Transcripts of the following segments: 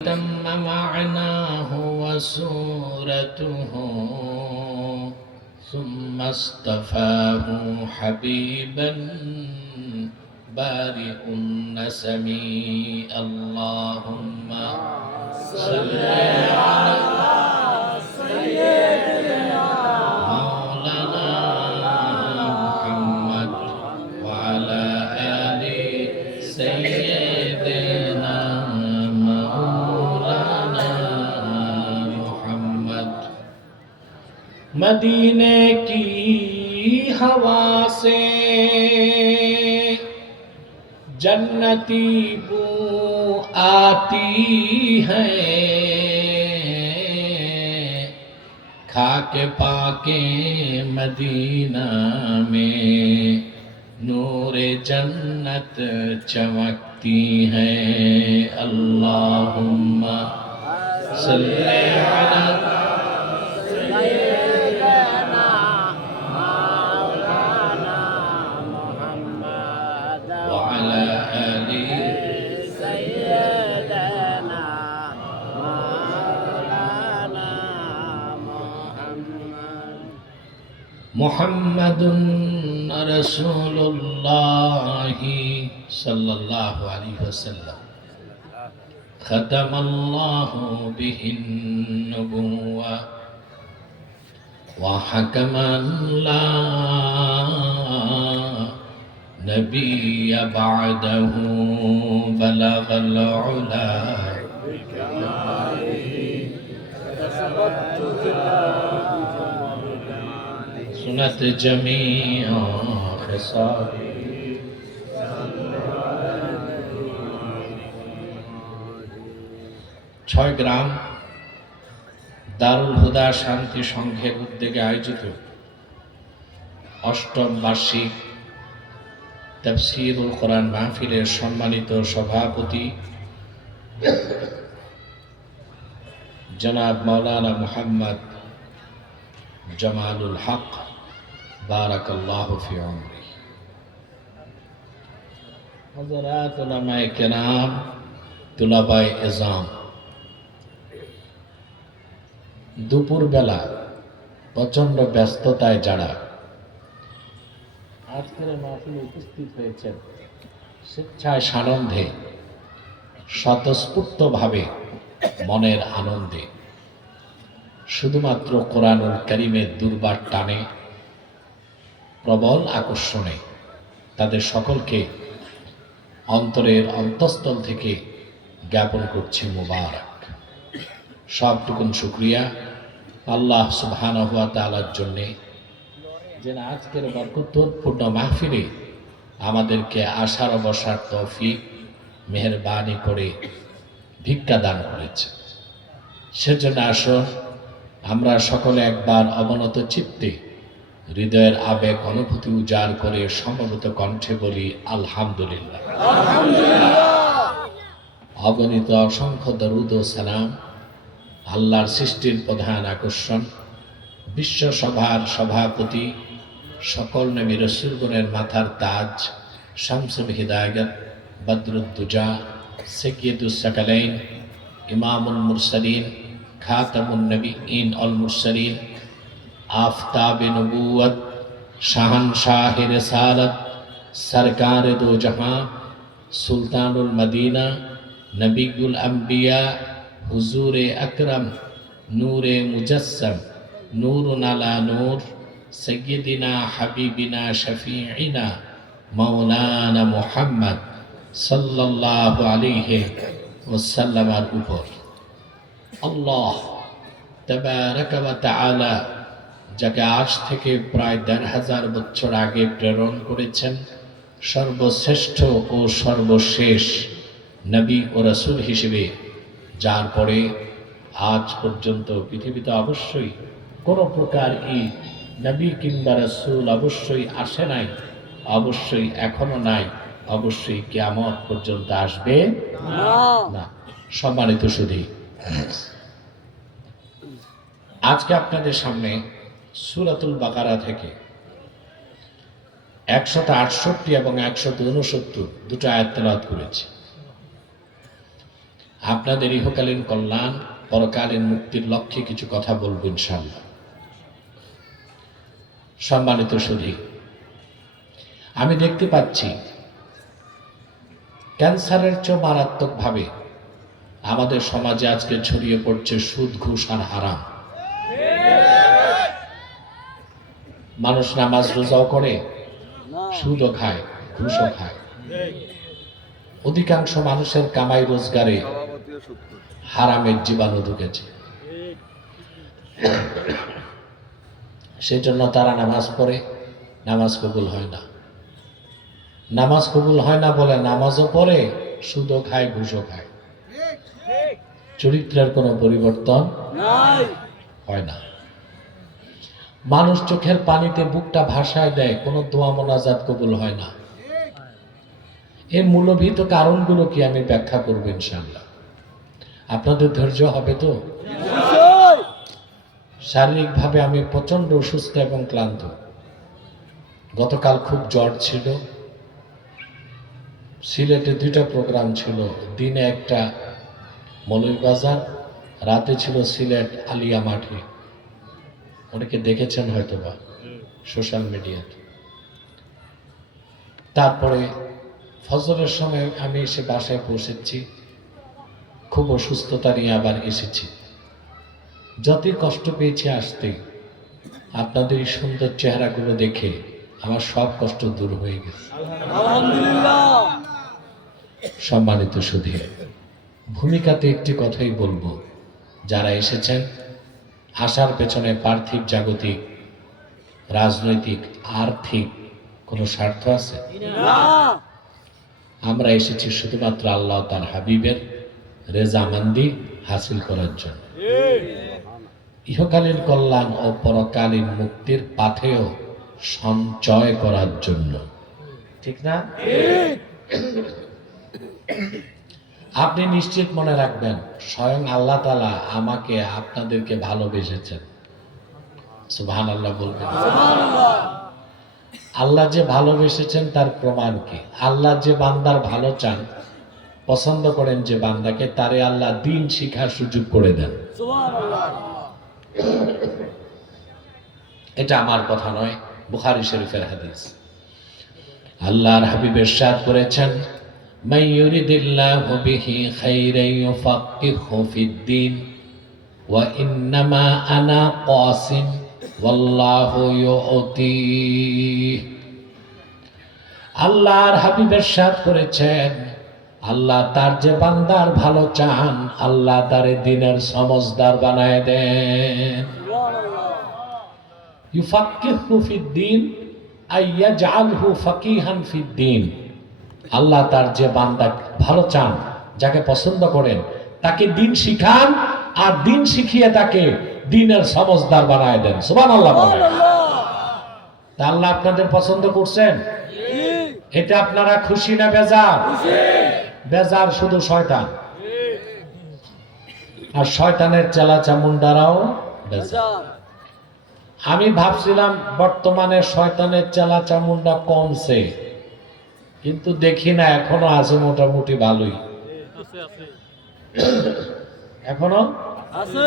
تم معناه وسورته ثم اصطفاه حبيبا بارئ النسم. اللهم صل على سيدنا مولانا محمد وعلى آل سيدنا مولانا محمد. मदीने की हवा से जन्नती बू आती है, खाके पाके मदीना में नूरे जन्नत चमकती है. अल्लाहुम्मा सल्ली अला मुहम्मदुन रसूलुल्लाह सल्लल्लाहु अलैहि वसल्लम खतमल्लाहु बिहिन नबुव्वा व हकमन ला नबिय्य बअदहु बलगल उला सुनत जमीआ खिसाली. ছয় গ্রাম দারুল হুদা শান্তি সংঘের উদ্যোগে আয়োজিত অষ্টম বার্ষিক তাফসীরুল কোরআন মাহফিলের সম্মানিত সভাপতি জনাব মাওলানা মুহাম্মদ জামালুল হক বারাকাল্লাহু ফি উমরি, হযরত উলামায়ে কেরাম, তুলাবায়ে ইজাম, দুপুরবেলা প্রচন্ড ব্যস্ততায় যারা আজকের মাহফিলে উপস্থিত হয়েছেন, স্বেচ্ছায় সানন্দে স্বতঃস্ফূর্তভাবে মনের আনন্দে শুধুমাত্র কোরআনুল কারীমের দুর্বার টানে প্রবল আকর্ষণে তাদের সকলকে অন্তরের অন্তঃস্থল থেকে জ্ঞাপন করছি মুবারক। সবটুকুন শুকরিয়া আল্লাহ সুবহানাহু ওয়া তাআলার জন্যে, যে আজকের বরকতপূর্ণ মাহফিলে আমাদেরকে আসার বসার তৌফিক মেহেরবানি করে ভিক্ষা দান করেছে। সেজন্য আসুন আমরা সকলে একবার অবনত চিত্তে হৃদয়ের আবেগ অনুভূতি উজাড় করে সমবেত কণ্ঠে বলি আলহামদুলিল্লাহ। অগণিত অসংখ্য দরুদ ও সালাম আল্লাহর সৃষ্টির প্রধান আকর্ষণ, বিশ্বসভার সভাপতি, সকল নবী রাসূলগণের মাথার তাজ, শামসুল হিদায়াত, বদরুদ্দুজা, সাইয়্যিদুস সাকালাইন, ইমামুল মুরসালিন, খাতামুন নবিয়্যিন ওয়াল মুরসালিন, আফতাবে নবুয়ত, শাহানশাহে রিসালাত, সরকারে দো জাহাঁ, সুলতানুল মদিনা, নবিয়ুল আম্বিয়া, হুজুরে আকরম, নূরে মুজাসসাম, নূরুন আলা নূর, সাইয়্যিদিনা হাবিবিনা শফিঈনা মাওলানা মুহাম্মদ সাল্লাল্লাহু আলাইহি ওয়াসাল্লামের উপর আল্লাহ তাবারাকা ওয়া তাআলা যাকে আজ থেকে প্রায় ১৫০০ বছর আগে প্রেরণ করেছেন সর্বশ্রেষ্ঠ ও সর্বশেষ নবী ও রাসূল হিসেবে, যার পরে আজ পর্যন্ত পৃথিবীতে অবশ্যই কোনো প্রকার এই নবী কিংবা রাসূল অবশ্যই আসে নাই, অবশ্যই এখনো নাই, অবশ্যই কিয়ামত পর্যন্ত আসবে না। সম্মানিত সুধী, আজকে আপনাদের সামনে সূরাতুল বাকারা থেকে 168 এবং 169 দুটো আয়াত তেলাওয়াত করেছি। আপনাদের ইহকালীন কল্যাণ পরকালীন মুক্তির লক্ষ্যে কিছু কথা বলবো ইনশাআল্লাহ। সম্মানিত সুধী, আমি দেখতে পাচ্ছি ক্যান্সারের চেয়ে মারাত্মকভাবে আমাদের সমাজে আজকে ছড়িয়ে পড়ছে সুদ, ঘুষ আর হারাম। মানুষ নামাজ রোজাও করে, সুদও খায়, ঘুষও খায়। অধিকাংশ মানুষের কামাই রোজগারে হারামের জীবাণু ঢুকেছে। সেই জন্য তারা নামাজ পড়ে, নামাজ কবুল হয় না। নামাজ কবুল হয় না বলে নামাজও পড়ে, সুদও খায়, ঘুষও খায়। চরিত্রের কোনো পরিবর্তন হয় না। মানুষ চোখের পানিতে বুকটা ভাসায় দেয়, কোনো দোয়া মোনাজাত কবুল হয় না। এর মূলভূত কারণগুলো কি আমি ব্যাখ্যা করব ইনশাআল্লাহ। আপনাদের ধৈর্য হবে তো? শারীরিকভাবে আমি প্রচন্ড অসুস্থ এবং ক্লান্ত। গতকাল খুব জ্বর ছিল। সিলেটে 2টা প্রোগ্রাম ছিল, দিনে একটা মৌলভীবাজার, রাতে ছিল সিলেট আলিয়া মাঠে। অনেকে দেখেছেন হয়তোবা সোশ্যাল মিডিয়াতে। তারপরে ফজরের সময় আমি এসে বাসায় পৌঁছেছি, খুব অসুস্থতা নিয়ে আবার এসেছি। যতই কষ্ট পেয়েছি আসতে, আপনাদের এই সুন্দর চেহারাগুলো দেখে আমার সব কষ্ট দূর হয়ে গেছে আলহামদুলিল্লাহ। সম্মানিত সুধী, ভূমিকাতে একটি কথাই বলবো, যারা এসেছেন আসার পেছনে পার্থিব, জাগতিক, রাজনৈতিক, আর্থিক কোনো স্বার্থ আছে? আমরা এসেছি শুধুমাত্র আল্লাহ তার হাবিবের রেজামান্দি হাসিল করার জন্য, ইহকালীন কল্যাণ ও পরকালীন মুক্তির পাথেয় সঞ্চয় করার জন্য। ঠিক না? আপনি নিশ্চিত মনে রাখবেন, স্বয়ং আল্লাহ তাআলা আমাকে আপনাদেরকে ভালোবেসেছেন। সুবহানাল্লাহ বলবেন। আল্লাহ যে ভালোবেসেছেন তার প্রমাণ কি? আল্লাহ যে বান্দার ভালো চান, পছন্দ করেন যে বান্দাকে, তারে আল্লাহ দ্বীন শিখার সুযোগ করে দেন। এটা আমার কথা নয়, বুখারী শরীফের হাদিস। আল্লাহর হাবিব ইরশাদ করেছেন, মান ইউরিদিল্লাহু বিহি খাইরান ইউফাক্কিহু ফিদ্দীন ওয়া ইন্নামা আনা কাসিম ওয়াল্লাহু ইউতি। আল্লাহর হাবিব ইরশাদ করেছেন, আল্লাহ তার যে বান্দার ভালো চান, আল্লাহ তারে দ্বীনের সমজদার বানায় দেন। ইউফাক্কিহু ফিদ্দীন আই ইয়াজআলহু ফাকিহান ফিদ্দীন। আল্লাহ তার যে বান্দা ভালো চান, যাকে পছন্দ করেন, তাকে দ্বীন শিখান, আর দ্বীন শিখিয়ে তাকে দ্বীনের সমজদার বানায় দেন। সুবহানাল্লাহ বলেন। তা আল্লাহ আপনাদের পছন্দ করছেন? এটা আপনারা খুশি না বেজার? বেজার শুধু শয়তান, আর শয়তানের চেলা চামুন্ডারাও বেজার। আমি ভাবছিলাম বর্তমানে শয়তানের চেলা চামুন্ডা কমছে, কিন্তু দেখি না, এখনো আছে মোটামুটি ভালোই, এখনো আছে।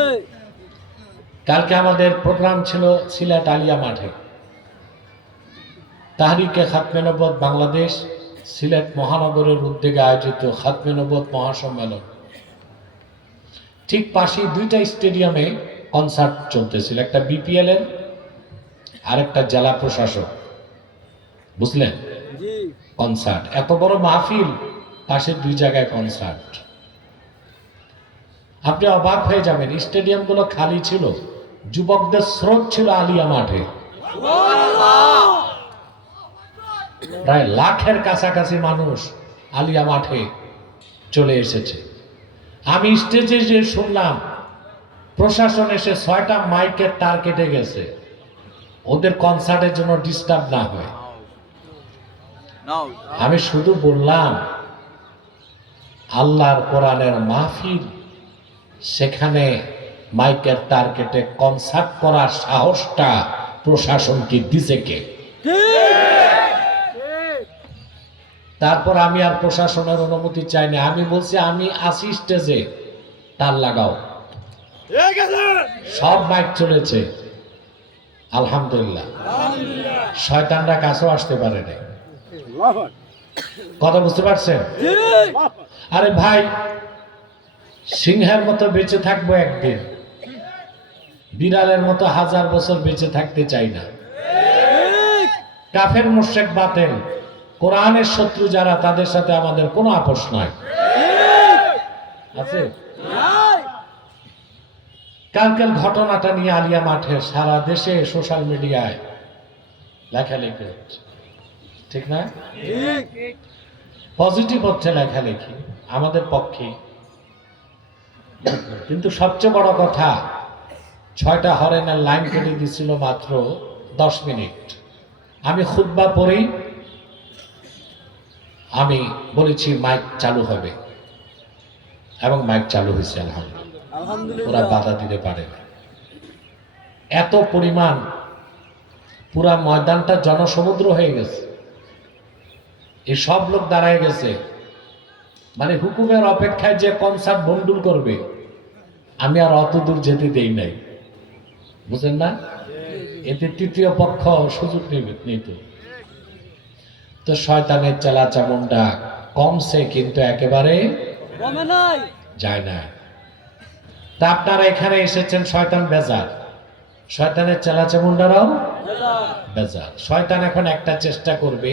কালকে আমাদের প্রোগ্রাম ছিল সিলেট আলিয়া মাঠে, তাহরিকে খাতমে নবুয়ত বাংলাদেশ সিলেট মহানগরের উদ্যোগে আয়োজিত খাতমে নবুয়ত মহাসম্মেলন। ঠিক পাশেই 2টা স্টেডিয়ামে কনসার্ট চলতেছিল, একটা বিপিএল এর আর একটা জেলা প্রশাসক, বুঝলেন? কনসার্ট, এত বড় মাহফিল, পাশের 2 জায়গায় কনসার্ট। আপনি অবাক হয়ে যাবেন, স্টেডিয়ামগুলো খালি ছিল, যুবকদের স্রোত ছিল আলিয়া মাঠে। প্রায় লাখের কাছাকাছি মানুষ আলিয়া মাঠে চলে এসেছে। আমি স্টেজে যে শুনলাম প্রশাসন এসে 6টা মাইকের তার কেটে গেছে, ওদের কনসার্টের জন্য ডিস্টার্ব না হয়। আমি শুধু বললাম, আল্লাহর কোরআনের মাহফিল, সেখানে মাইকের তার কেটে কনসার্ট করার সাহসটা প্রশাসনকে দিছে কে? তারপর আমি আর প্রশাসনের অনুমতি চাই না, আমি বলছি আমি আসি স্টেজে, তার লাগাও, সব মাইক চলেছে। আলহামদুলিল্লাহ, শয়তানরা কাছেও আসতে পারে না। কথা বুঝতে পারছেন? আরে ভাই, সিংহের মতো বেঁচে থাকবো একদিন, বিড়ালের মতো 1000 বছর বেঁচে থাকতে চাই না। কাফের মুশরিক বাতিল কোরআনের শত্রু যারা, তাদের সাথে আমাদের কোনো আপোষ নাই। আছে কালকের ঘটনাটা নিয়ে আলিয়া মাঠে সারা দেশে সোশ্যাল মিডিয়ায় লেখালেখি হচ্ছে, ঠিক না? পজিটিভ হচ্ছে লেখালেখি আমাদের পক্ষে, কিন্তু সবচেয়ে বড় কথা 6টা হরেনের লাইন কেটে দিছিল মাত্র 10 মিনিট। আমি খুতবা পড়ি, আমি বলেছি মাইক চালু হবে, এবং মাইক চালু হয়েছে। আলহামদুলিল্লাহ, ওরা বাধা দিতে পারে না। এত পরিমাণ পুরা ময়দানটা জনসমুদ্র হয়ে গেছে, এই সব লোক দাঁড়ায় গেছে, মানে হুকুমের অপেক্ষায় যে কনসার্ট বন্ডুল করবে, আমি আর অত দূর যেতে দেই নাই, বুঝেন না? এতে তৃতীয় পক্ষ সুযোগ নিত। তো শয়তানের চেলা চামুন্ডা কমছে, কিন্তু একেবারে যায় না। তা আপনারা এখানে এসেছেন, শয়তান বেজার, শয়তানের চেলা চামুন্ডারাও বেজার। শয়তান এখন একটা চেষ্টা করবে,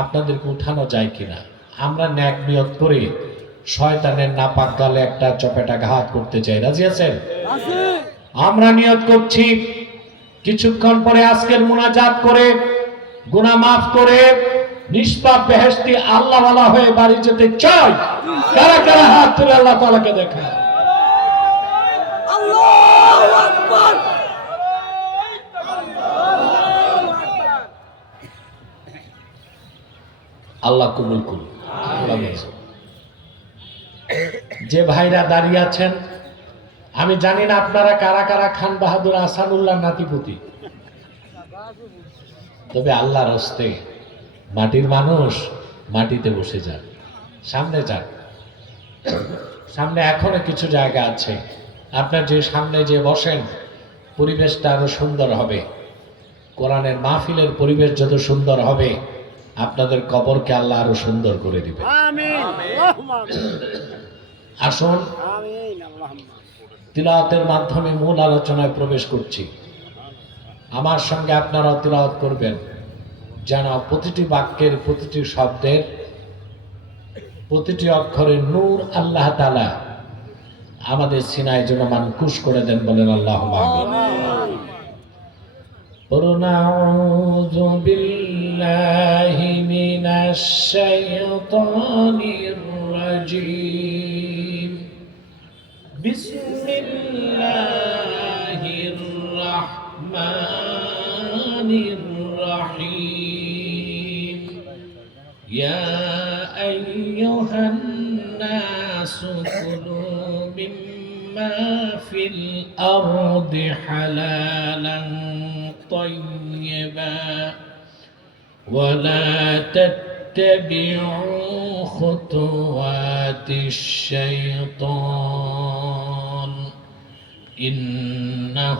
আপনাদেরকে উঠানো যায় কিনা। আমরা ন্যাক নিয়ত করে শয়তানের নাপাক গালে একটা চপেটা ঘাত করতে চাই। রাজি আছেন? আমরা নিয়ত করছি কিছুক্ষণ পরে আজকের মুনাজাত করে গুনাহ মাফ করে নিষ্পাপ বেহেশতি আল্লাহওয়ালা হয়ে বাড়ি যেতে চাই। কারা কারা হাত তুলে আল্লাহ তাআলাকে দেখা। আল্লাহু আকবার। আল্লাহ কবুল করুন। যে ভাইরা দাঁড়িয়ে আছেন, আমি জানি না আপনারা কারা কারা খান বাহাদুর আহসানুল্লাহ নাতিপুতি, তবে আল্লাহর হস্তে মাটির মানুষ মাটিতে বসে যান, সামনে যান। সামনে এখনো কিছু জায়গা আছে, আপনার যে সামনে যে বসেন পরিবেশটা আরো সুন্দর হবে। কোরআনের মাহফিলের পরিবেশ যত সুন্দর হবে, আপনাদের কবরকে আল্লাহ আরো সুন্দর করে দিবে। আসুন তিলাওয়াতের মাধ্যমে মূল আলোচনায় প্রবেশ করছি। আমার সঙ্গে আপনারাও তিলাওয়াত করবেন, যেন প্রতিটি বাক্যের, প্রতিটি শব্দের, প্রতিটি অক্ষরের নূর আল্লাহ তাআলা আমাদের সিনায় যেন মানকুশ করে দেন। বলেন আল্লাহুম্মা আমিন। আউযু বিল্লাহি মিনাশ শাইতানির রাজীম। বিসমিল্লাহির রাহমানির রাহিম। ইয়া আইয়ুহান নাসু কুলু মিম্মা ফিল আরদি হালালান طيبا ولا تتبعوا خطوات الشيطان إنه